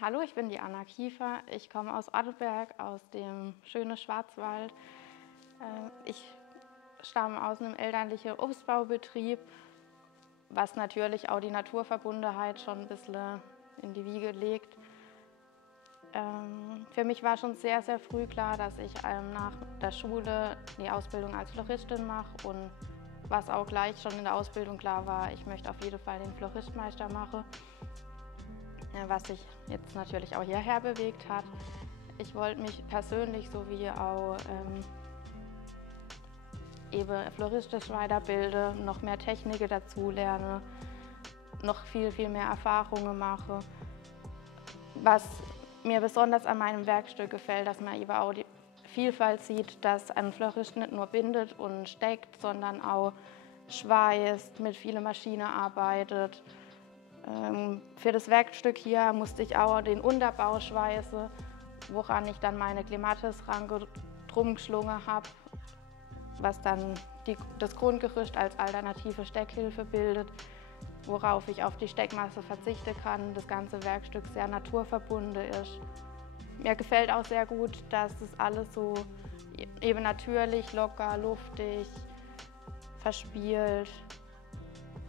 Hallo, ich bin die Anna Kiefer. Ich komme aus Adelberg, aus dem schönen Schwarzwald. Ich stamme aus einem elterlichen Obstbaubetrieb, was natürlich auch die Naturverbundenheit schon ein bisschen in die Wiege legt. Für mich war schon sehr, sehr früh klar, dass ich nach der Schule die Ausbildung als Floristin mache, und was auch gleich schon in der Ausbildung klar war, ich möchte auf jeden Fall den Floristmeister machen, was sich jetzt natürlich auch hierher bewegt hat. Ich wollte mich persönlich sowie auch eben floristisch weiterbilden, noch mehr Techniken dazu lerne, noch viel mehr Erfahrungen mache. Was mir besonders an meinem Werkstück gefällt, dass man eben auch die Vielfalt sieht, dass ein Florist nicht nur bindet und steckt, sondern auch schweißt, mit vielen Maschinen arbeitet. Für das Werkstück hier musste ich auch den Unterbau schweißen, woran ich dann meine Clematis-Ranke drum geschlungen habe, was dann das Grundgerüst als alternative Steckhilfe bildet, worauf ich auf die Steckmasse verzichten kann. Das ganze Werkstück sehr naturverbunden ist. Mir gefällt auch sehr gut, dass es alles so eben natürlich, locker, luftig, verspielt.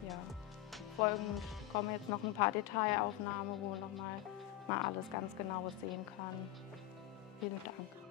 Ja. Folgend kommen jetzt noch ein paar Detailaufnahmen, wo man noch mal alles ganz genau sehen kann. Vielen Dank.